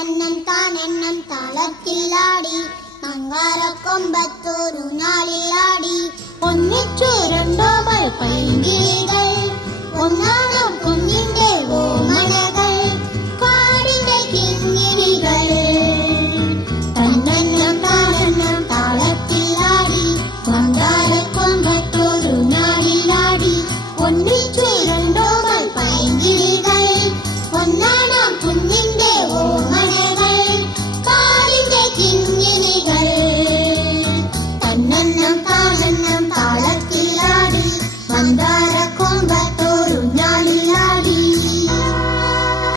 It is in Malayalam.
തന്നെന്നം താനെന്നം താളത്തിലാടി നങ്കാരക്കൊമ്പത്തൊരു നാളിലാടി ഒന്നിച്ചു രണ്ടോ പൈങ്കിളികൾ ഒന്നാണോ കുഞ്ഞിന്റെ ഓമന